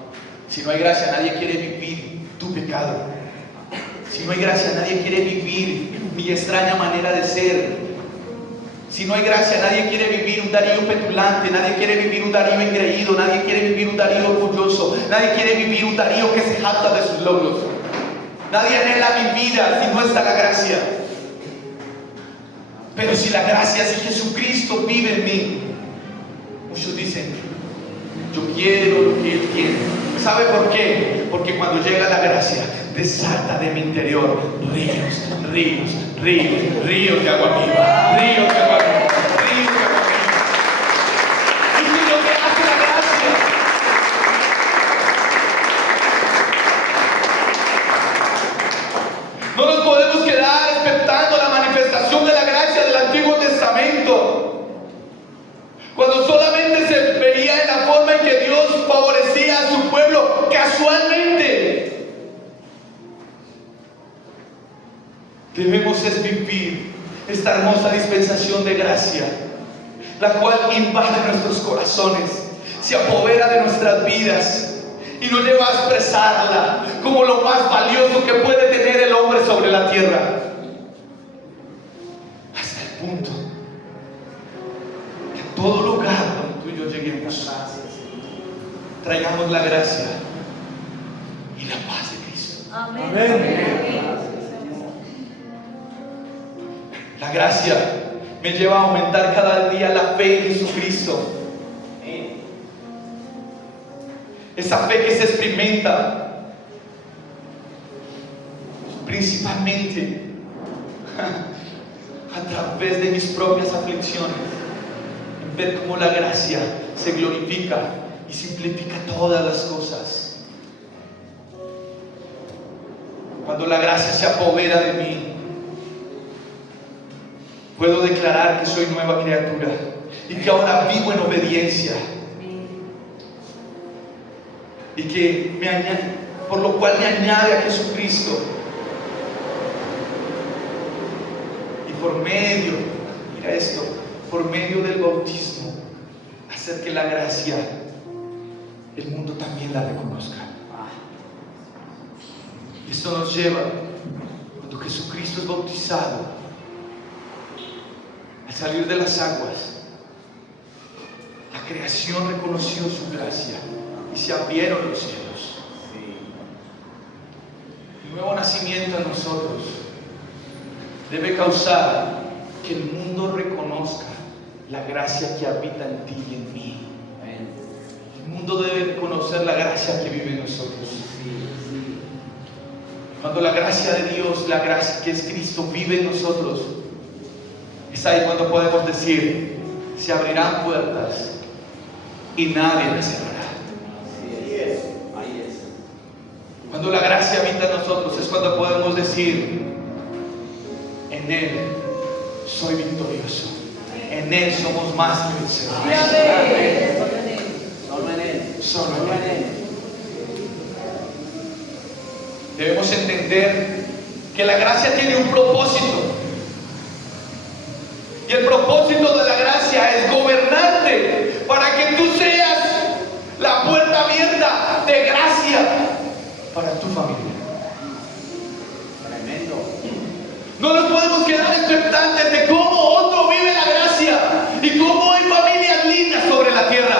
Si no hay gracia, nadie quiere vivir tu pecado. Si no hay gracia, nadie quiere vivir mi extraña manera de ser. Si no hay gracia, nadie quiere vivir un Darío petulante, nadie quiere vivir un Darío engreído, nadie quiere vivir un Darío orgulloso, nadie quiere vivir un Darío que se jacta de sus logros. Nadie anhela mi vida si no está la gracia. Pero si la gracia, si Jesucristo vive en mí, muchos dicen, yo quiero lo que Él tiene. ¿Sabe por qué? Porque cuando llega la gracia, desata de mi interior ríos, ríos, ríos, ríos de agua viva, ríos de agua viva, ríos de agua viva. Y si lo que hace la gracia, no nos podemos quedar expectando la manifestación de la gracia del Antiguo Testamento, cuando solamente se veía en la forma en que Dios favorecía a su pueblo casualmente. Debemos vivir esta hermosa dispensación de gracia. la cual invade nuestros corazones, se apodera de nuestras vidas y nos lleva a expresarla como lo más valioso que puede tener el hombre sobre la tierra. Hasta el punto que a todo lugar donde tú y yo lleguemos, traigamos la gracia y la paz de Cristo. Amén. La gracia me lleva a aumentar cada día la fe en Jesucristo. Esa fe que se experimenta principalmente a través de mis propias aflicciones, en ver cómo la gracia se glorifica y simplifica todas las cosas. Cuando la gracia se apodera de mí, puedo declarar que soy nueva criatura y que ahora vivo en obediencia, y que me añade, por lo cual me añade a Jesucristo, y por medio, mira esto, por medio del bautismo, hacer que la gracia el mundo también la reconozca. Y esto nos lleva, cuando Jesucristo es bautizado, al salir de las aguas, la creación reconoció su gracia y se abrieron los cielos. El nuevo nacimiento en nosotros debe causar que el mundo reconozca la gracia que habita en ti y en mí. El mundo debe reconocer la gracia que vive en nosotros. Cuando la gracia de Dios, la gracia que es Cristo, vive en nosotros, es ahí cuando podemos decir: se abrirán puertas y nadie las cerrará. Ahí es. Cuando la gracia habita en nosotros es cuando podemos decir: en Él soy victorioso, en Él somos más que vencedores. Solo en Él. Solo en Él. Debemos entender que la gracia tiene un propósito, y el propósito de la gracia es gobernarte para que tú seas la puerta abierta de gracia para tu familia. Tremendo. No nos podemos quedar expectantes de cómo otro vive la gracia y cómo hay familias lindas sobre la tierra.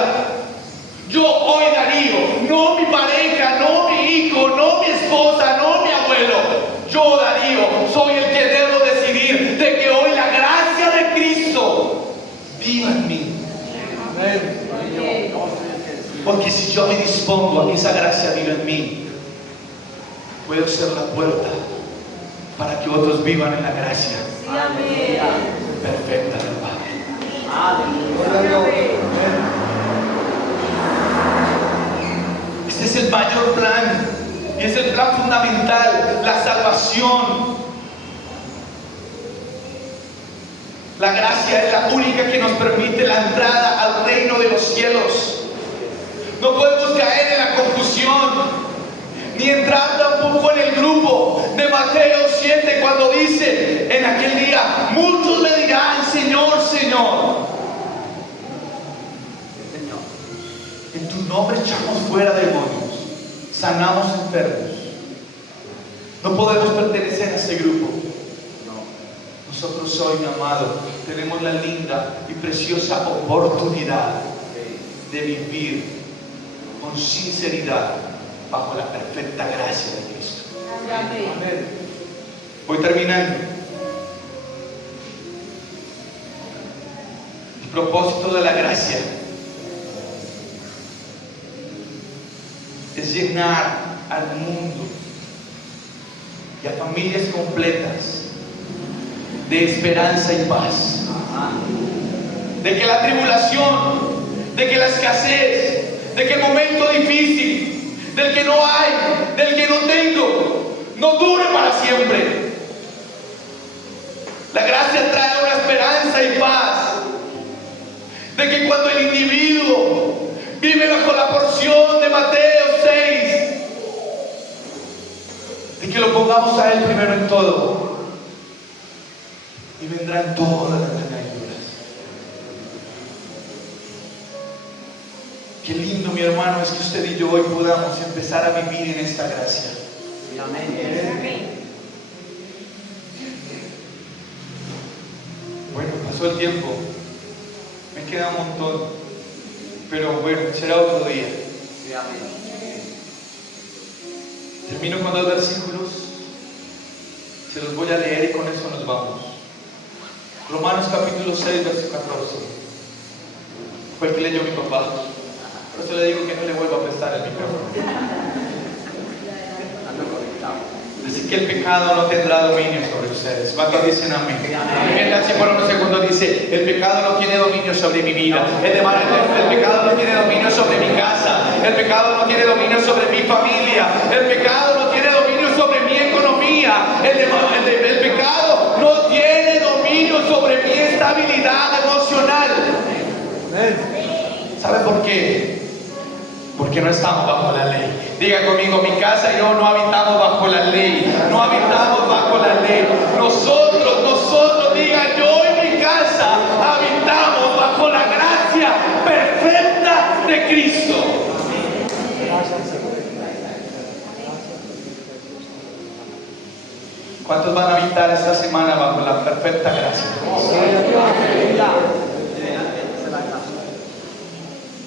Yo hoy, Darío, no mi pareja, no mi hijo, no mi esposa, no mi abuelo. Yo, Darío, soy el que debo decidir de que hoy la gracia de Cristo viva en mí. Porque si yo me dispongo a que esa gracia viva en mí, puedo ser la puerta para que otros vivan en la gracia perfecta del Padre. Este es el mayor plan, y es el plan fundamental: la salvación. La gracia es la única que nos permite la entrada al reino de los cielos. No podemos caer en la confusión, ni entrar tampoco en el grupo de Mateo 7, cuando dice: en aquel día muchos me dirán: Señor, Señor, en tu nombre echamos fuera demonios, sanamos enfermos. No podemos pertenecer a ese grupo. Nosotros hoy, mi amado, tenemos la linda y preciosa oportunidad de vivir con sinceridad bajo la perfecta gracia de Cristo. Amén. Voy terminando. El propósito de la gracia es llenar al mundo y a familias completas de esperanza y paz. De que la tribulación, de que la escasez, de que el momento difícil, del que no hay, del que no tengo, no dure para siempre. La gracia trae una esperanza y paz de que cuando el individuo vive bajo la porción de Mateo 6, de que lo pongamos a Él primero en todo, y vendrán todas las añadiduras. Qué lindo, mi hermano, es que usted y yo hoy podamos empezar a vivir en esta gracia. Bueno, pasó el tiempo, me queda un montón, pero bueno, será otro día. Termino con 2 versículos, se los voy a leer y con eso nos vamos. Romanos capítulo 6, verso 14. Fue el que leyó mi papá. Por eso le digo que no le vuelva a prestar el micrófono. Así que el pecado no tendrá dominio sobre ustedes. ¿Cuántos dicen amén? Mientras si por unos segundos dice, el pecado no tiene dominio sobre mi vida. El pecado no tiene dominio sobre mi casa. El pecado no tiene dominio sobre mi familia. El pecado no tiene dominio sobre mi economía. El pecado no tiene dominio sobre mi estabilidad emocional. ¿Sabe por qué? Porque no estamos bajo la ley. Diga conmigo, mi casa y yo no habitamos bajo la ley. No habitamos bajo la ley. Nosotros, diga, yo y mi casa habitamos bajo la gracia perfecta de Cristo. ¿Cuántos van a habitar esta semana bajo la perfecta gracia?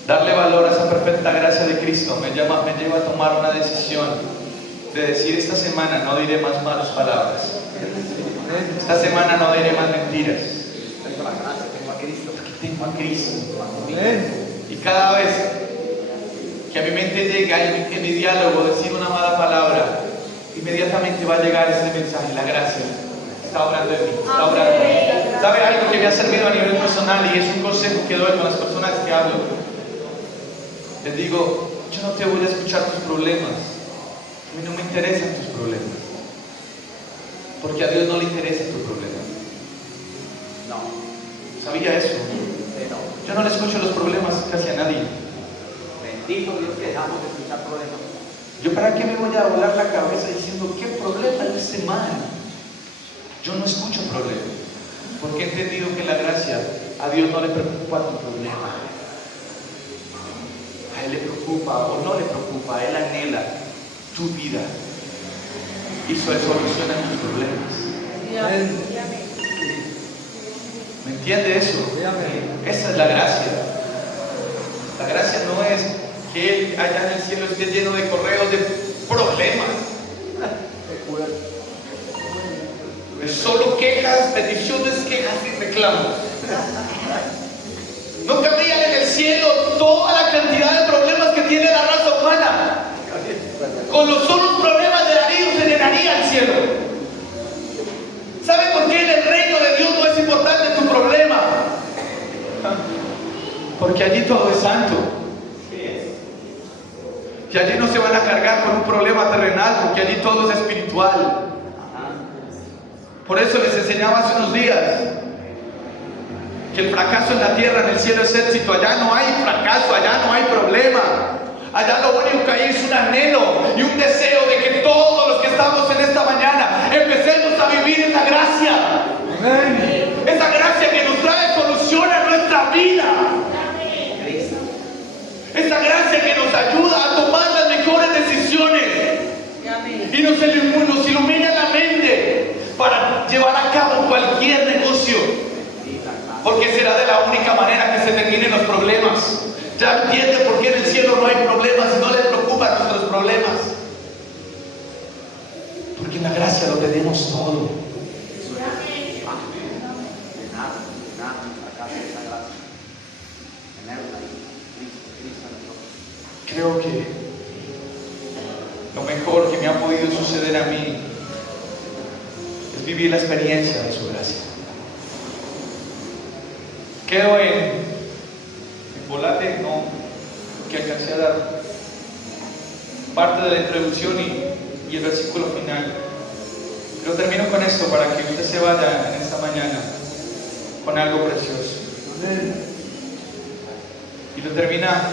Darle valor a esa perfecta gracia de Cristo me lleva a tomar una decisión de decir, esta semana no diré más malas palabras. Esta semana no diré más mentiras. Tengo la gracia, tengo a Cristo. Porque tengo a Cristo. Y cada vez que a mi mente llega en mi diálogo decir una mala palabra, inmediatamente va a llegar este mensaje, la gracia está obrando en mí, está obrando en mí. ¿Sabe algo que me ha servido a nivel personal y es un consejo que doy con las personas que hablo? Les digo, yo no te voy a escuchar tus problemas. A mí no me interesan tus problemas. Porque a Dios no le interesa tu problema. No. ¿Sabía eso? Yo no le escucho los problemas casi a nadie. Bendito Dios que dejamos de escuchar problemas. ¿Yo para qué me voy a volar la cabeza diciendo qué problema es ese man? Yo no escucho problemas. Porque he entendido que la gracia a Dios no le preocupa tu problema. A Él le preocupa o no le preocupa, a Él anhela tu vida. Y eso soluciona tus problemas. ¿Me entiende eso? Esa es la gracia. La gracia no es que Él allá en el cielo esté lleno de correos de problemas. Es solo quejas, peticiones, quejas y reclamos. No cabrían en el cielo toda la cantidad de problemas que tiene la raza humana. Con los solos problemas de Darío se llenaría el cielo. ¿Sabe por qué en el reino de Dios no es importante tu problema? Porque allí todo es santo. Que allí no se van a cargar con un problema terrenal, porque allí todo es espiritual. Por eso les enseñaba hace unos días que el fracaso en la tierra, en el cielo es éxito. Allá no hay fracaso, allá no hay problema. Allá lo único que hay es un anhelo y un deseo de que todos los que estamos en esta mañana empecemos a vivir en la gracia. Amén. Esa gracia que nos trae solución a nuestra vida. Esa gracia que nos ayuda a tomar las mejores decisiones. Y nos ilumina la mente para llevar a cabo cualquier negocio. Porque será de la única manera que se terminen los problemas. Ya entiende por qué en el cielo no hay problemas y no le preocupan nuestros problemas. Porque en la gracia lo tenemos todo. Creo que lo mejor que me ha podido suceder a mí es vivir la experiencia de su gracia. Quedo en volante, no, que alcancé a dar parte de la introducción y el versículo final. Pero termino con esto para que usted se vaya en esta mañana con algo precioso. Y lo termina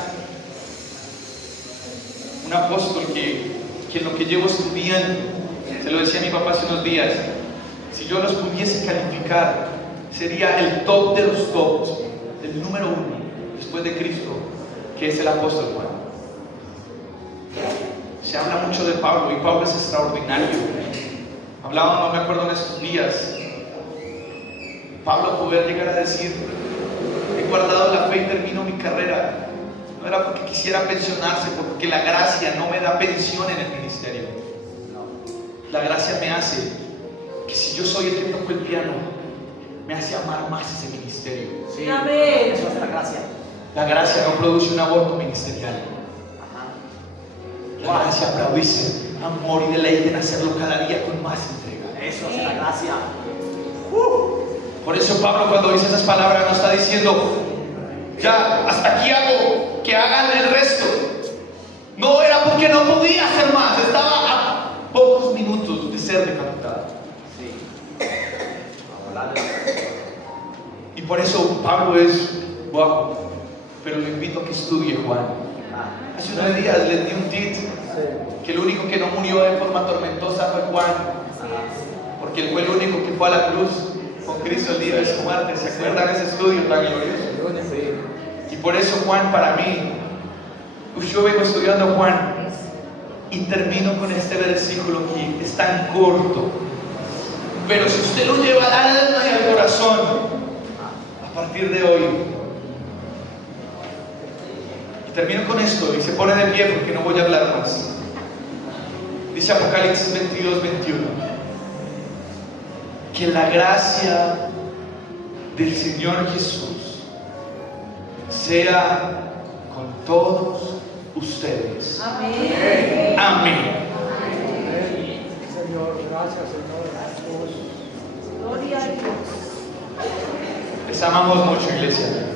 un apóstol que en lo que llevo estudiando, se lo decía a mi papá hace unos días, si yo los pudiese calificar, sería el top de los tops, el número 1 después de Cristo, que que es el apóstol Juan. Se habla mucho de Pablo y Pablo es extraordinario. Hablábamos, no me acuerdo, en estos días, Pablo poder llegar a decir: he guardado la fe y termino mi carrera. No era porque quisiera pensionarse, porque la gracia no me da pensión en el ministerio. La gracia me hace que si yo soy el que toco el piano, me hace amar más ese ministerio. Sí. Amén. Eso es la gracia. La gracia no produce un aborto ministerial. Ajá. La gracia produce amor y deleite en hacerlo cada día con más entrega. Eso es la gracia. Por eso Pablo, cuando dice esas palabras, no está diciendo: ya, hasta aquí hago, que hagan el resto. No, era porque no podía hacer más. Estaba a pocos minutos de ser decapitado. Sí. Vamos a hablar de Y por eso Pablo es guapo. Pero lo invito a que estudie Juan. Hace unos días les di un tip, que el único que no murió de forma tormentosa fue Juan, porque él fue el único que fue a la cruz con Cristo el día de su muerte. ¿Se acuerdan de ese estudio tan glorioso? Y por eso Juan, para mí, yo vengo estudiando Juan y termino con este versículo que es tan corto, pero si usted lo lleva al alma y al corazón, a partir de hoy. Termino con esto y se pone de pie porque no voy a hablar más. Dice Apocalipsis 22, 21. Que la gracia del Señor Jesús sea con todos ustedes. Amén. Amén. Señor, gracias, Señor. Gloria a Dios. Les amamos mucho, iglesia.